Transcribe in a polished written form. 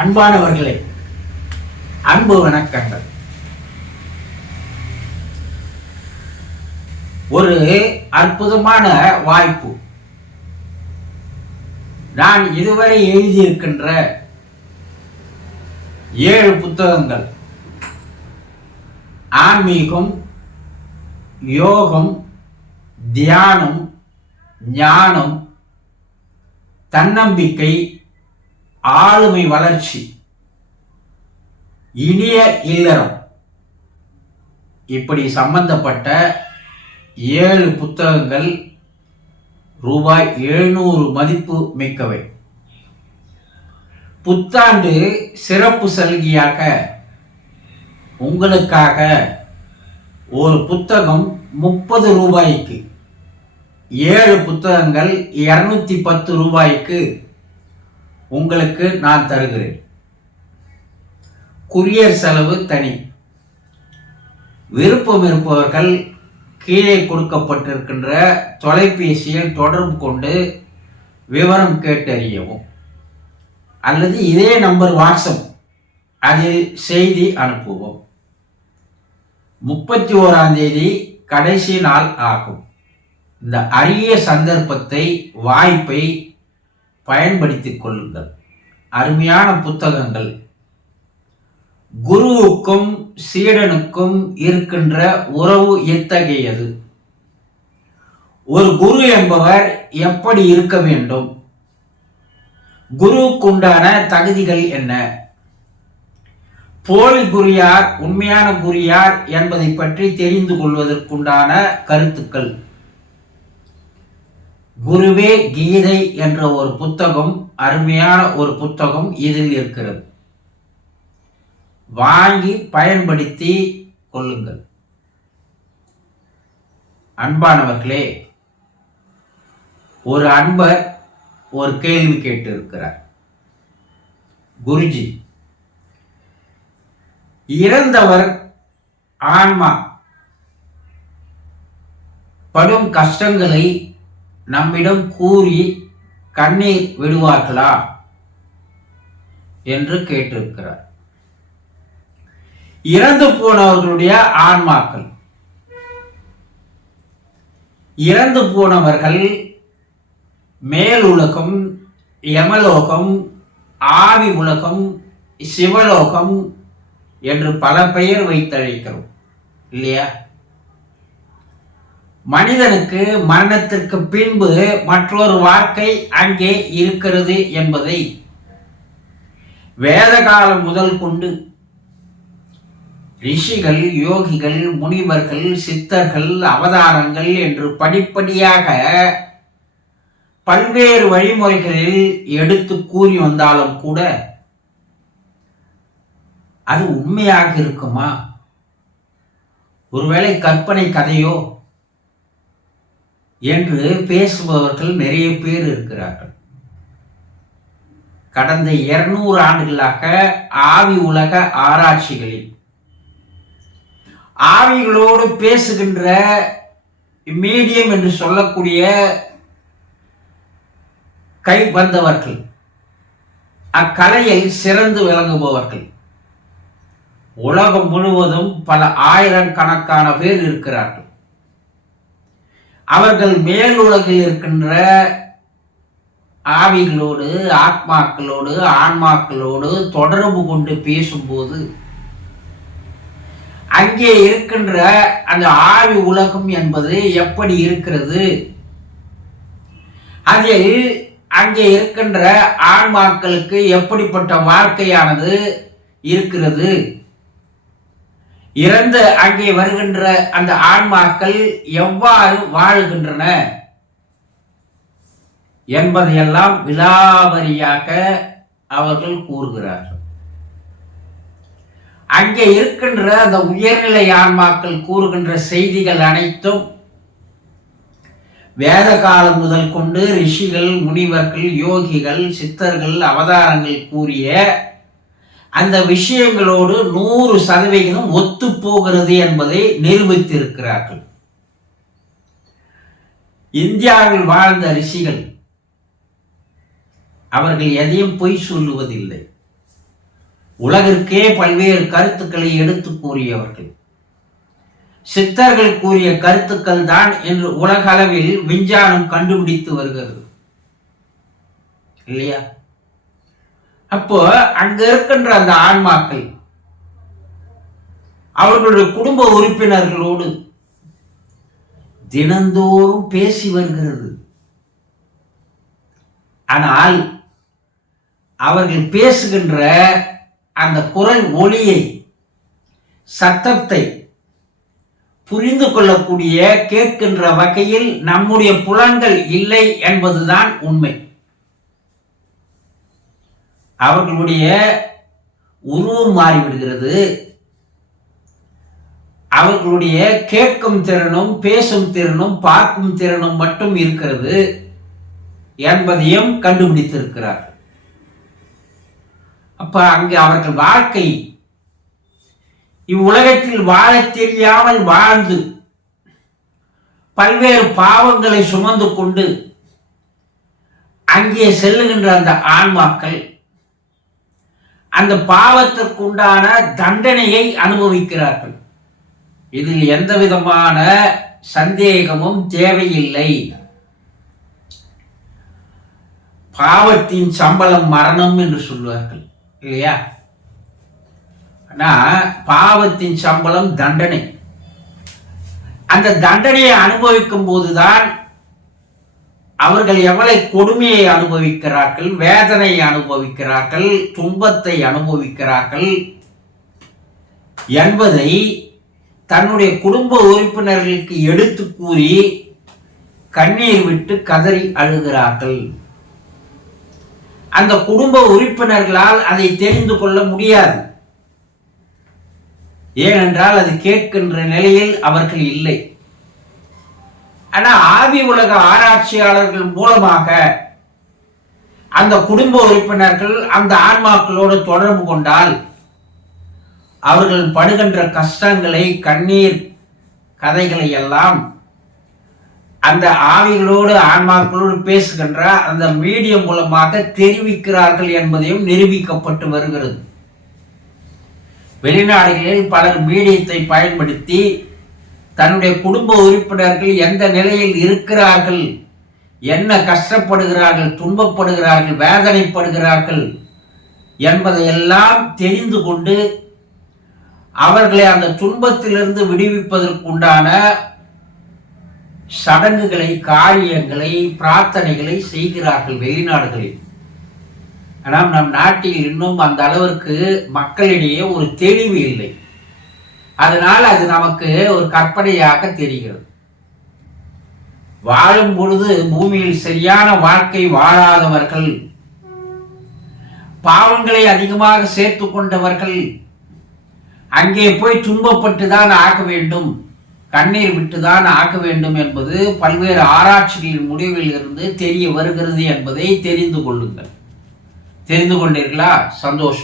அன்பானவர்களே, அன்பு வணக்கங்கள். ஒரு அற்புதமான வாய்ப்பு. நான் இதுவரை எழுதியிருக்கின்ற 7 புத்தகங்கள் ஆன்மீகம், யோகம், தியானம், ஞானம், தன்னம்பிக்கை, ஆளுமை வளர்ச்சி, இனிய இல்லறம், இப்படி சம்பந்தப்பட்ட 7 புத்தகங்கள் ரூபாய் 700 மதிப்பு மிக்கவை. புத்தாண்டு சிறப்பு சலுகையாக உங்களுக்காக ஒரு புத்தகம் 30 ரூபாய்க்கு, 7 புத்தகங்கள் 210 ரூபாய்க்கு உங்களுக்கு நான் தருகிறேன். குரியர் செலவு தனி. விருப்பம் இருப்பவர்கள் கீழே கொடுக்கப்பட்டிருக்கின்ற தொலைபேசியில் தொடர்பு கொண்டு விவரம் கேட்டறியவும், அல்லது இதே நம்பர் வாட்ஸ்அப், அதில் செய்தி அனுப்புவோம். 31ஆம் தேதி கடைசி நாள் ஆகும். இந்த அரிய சந்தர்ப்பத்தை, வாய்ப்பை பயன்படுத்திக் கொள்ளுங்கள். அருமையான புத்தகங்கள். குருவுக்கும் சீடனுக்கும் இருக்கின்ற உறவு எத்தகையது? ஒரு குரு என்பவர் எப்படி இருக்க வேண்டும்? குருவுக்குண்டான தகுதிகள் என்ன? போலி குரு யார், உண்மையான குரு யார் என்பதை பற்றி தெரிந்து கொள்வதற்குண்டான கருத்துக்கள். குருவே கீதை என்ற ஒரு புத்தகம், அருமையான ஒரு புத்தகம் இதில் இருக்கிறது. வாங்கி பயன்படுத்தி கொள்ளுங்கள். அன்பானவர்களே, ஒரு அன்பர் ஒரு கேள்வி கேட்டு இருக்கிறார். குருஜி, இறந்தவர் ஆன்மா படும் கஷ்டங்களை நம்மிடம் கூறி கண்ணீர் விடுவார்களா என்று கேட்டிருக்கிறார். இறந்து போனவர்களுடைய ஆன்மாக்கள், இறந்து போனவர்கள் மேலுலகம், யமலோகம், ஆவி உலகம், சிவலோகம் என்று பல பெயர் வைத்தழைக்கிறோம் இல்லையா? மனிதனுக்கு மரணத்திற்கு பின்பு மற்றொரு வாழ்க்கை அங்கே இருக்கிறது என்பதை வேத காலம் முதல் கொண்டு ரிஷிகள், யோகிகள், முனிவர்கள், சித்தர்கள், அவதாரங்கள் என்று படிப்படியாக பல்வேறு வழிமுறைகளில் எடுத்து கூறி வந்தாலும் கூட அது உண்மையாக இருக்குமா? ஒருவேளை கற்பனை கதையோ என்று பேசுபவர்கள் நிறைய பேர் இருக்கிறார்கள். கடந்த 200 ஆண்டுகளாக ஆவி உலக ஆராய்ச்சிகளில் ஆவிகளோடு பேசுகின்ற மீடியம் என்று சொல்லக்கூடிய கை வந்தவர்கள், அக்கலையில் சிறந்து விளங்குபவர்கள் உலகம் முழுவதும் பல ஆயிரக்கணக்கான பேர் இருக்கிறார்கள். அவர்கள் மேல் உலகில் இருக்கின்ற ஆவிகளோடு, ஆத்மாக்களோடு, ஆன்மாக்களோடு தொடர்பு கொண்டு பேசும்போது அங்கே இருக்கின்ற அந்த ஆவி உலகம் என்பது எப்படி இருக்கிறது, அதில் அங்கே இருக்கின்ற ஆன்மாக்களுக்கு எப்படிப்பட்ட வாழ்க்கையானது இருக்கிறது, இறந்து அங்கே வருகின்ற அந்த ஆன்மாக்கள் எவ்வாறு வாழுகின்றன என்பதையெல்லாம் விலாவரியாக அவர்கள் கூறுகிறார்கள். அங்கே இருக்கின்ற அந்த உயர்நிலை ஆன்மாக்கள் கூறுகின்ற செய்திகள் அனைத்தும் வேத காலம் முதல் கொண்டு ரிஷிகள், முனிவர்கள், யோகிகள், சித்தர்கள், அவதாரங்கள் கூறிய அந்த விஷயங்களோடு 100% ஒத்து போகிறது என்பதை நிரூபித்திருக்கிறார்கள். இந்தியாவில் வாழ்ந்த ரிஷிகள் அவர்கள் எதையும் பொய் சொல்லுவதில்லை. உலகிற்கே பல்வேறு கருத்துக்களை எடுத்து கூறியவர்கள். சித்தர்கள் கூறிய கருத்துக்கள் தான் என்று உலக அளவில் விஞ்ஞானம் கண்டுபிடித்து வருகிறது இல்லையா? அப்போ அங்க இருக்கின்ற அந்த ஆன்மாக்கள் அவர்களுடைய குடும்ப உறுப்பினர்களோடு தினந்தோறும் பேசி வருகிறது. ஆனால் அவர்கள் பேசுகின்ற அந்த குரல் ஒளியை, சத்தத்தை புரிந்து கொள்ளக்கூடிய, கேட்கின்ற வகையில் நம்முடைய புலன்கள் இல்லை என்பதுதான் உண்மை. அவர்களுடைய உருவம் மாறிவிடுகிறது. அவர்களுடைய கேட்கும் திறனும் பேசும் திறனும் பார்க்கும் திறனும் மட்டும் இருக்கிறது என்பதையும் கண்டுபிடித்திருக்கிறார். அப்ப அங்கு அவர்கள் வாழ்க்கை இவ்வுலகத்தில் வாழ தெரியாமல் வாழ்ந்து பல்வேறு பாவங்களை சுமந்து கொண்டு அங்கே செல்லுகின்ற அந்த ஆன்மாக்கள் அந்த பாவத்திற்கு உண்டான தண்டனையை அனுபவிக்கிறார்கள். இதில் எந்த விதமான சந்தேகமும் தேவையில்லை. பாவத்தின் சம்பளம் மரணம் என்று சொல்வார்கள் இல்லையா? ஆனா பாவத்தின் சம்பளம் தண்டனை. அந்த தண்டனையை அனுபவிக்கும் போதுதான் அவர்கள் எவ்வளவு கொடுமையை அனுபவிக்கிறார்கள், வேதனை அனுபவிக்கிறார்கள், துன்பத்தை அனுபவிக்கிறார்கள் என்பதை தன்னுடைய குடும்ப உறுப்பினர்களுக்கு எடுத்து கூறி கண்ணீர் விட்டு கதறி அழுகிறார்கள். அந்த குடும்ப உறுப்பினர்களால் அதை தெரிந்து கொள்ள முடியாது. ஏனென்றால் அது கேட்கின்ற நிலையில் அவர்கள் இல்லை. ஆனால் ஆவி உலக ஆராய்ச்சியாளர்கள் மூலமாக அந்த குடும்ப உறுப்பினர்கள் அந்த ஆன்மாக்களோடு தொடர்பு கொண்டால் அவர்கள் படுகின்ற கஷ்டங்களை, கண்ணீர் கதைகளை எல்லாம் அந்த ஆவிகளோடு ஆன்மாக்களோடு பேசுகின்ற அந்த மீடியம் மூலமாக தெரிவிக்கிறார்கள் என்பதையும் நிரூபிக்கப்பட்டு வருகிறது. வெளிநாடுகளில் பலர் மீடியத்தை பயன்படுத்தி தன்னுடைய குடும்ப உறுப்பினர்கள் எந்த நிலையில் இருக்கிறார்கள், என்ன கஷ்டப்படுகிறார்கள், துன்பப்படுகிறார்கள், வேதனைப்படுகிறார்கள் என்பதையெல்லாம் தெரிந்து கொண்டு அவர்களை அந்த துன்பத்திலிருந்து விடுவிப்பதற்குண்டான சடங்குகளை, காரியங்களை, பிரார்த்தனைகளை செய்கிறார்கள் வெளிநாடுகளில். ஆனால் நம் நாட்டில் இன்னும் அந்த அளவிற்கு மக்களிடையே ஒரு தெளிவு இல்லை. அதனால் அது நமக்கு ஒரு கற்பனையாக தெரிகிறது. வாழும் பொழுது பூமியில் சரியான வாழ்க்கை வாழாதவர்கள், பாவங்களை அதிகமாக சேர்த்து கொண்டவர்கள் அங்கே போய் துன்பப்பட்டு தான் ஆக வேண்டும், கண்ணீர் விட்டு தான் ஆக வேண்டும் என்பது பல்வேறு ஆராய்ச்சிகளின் முடிவில் இருந்து தெரிய வருகிறது என்பதை தெரிந்து கொள்ளுங்கள். தெரிந்து கொண்டீர்களா? சந்தோஷம்.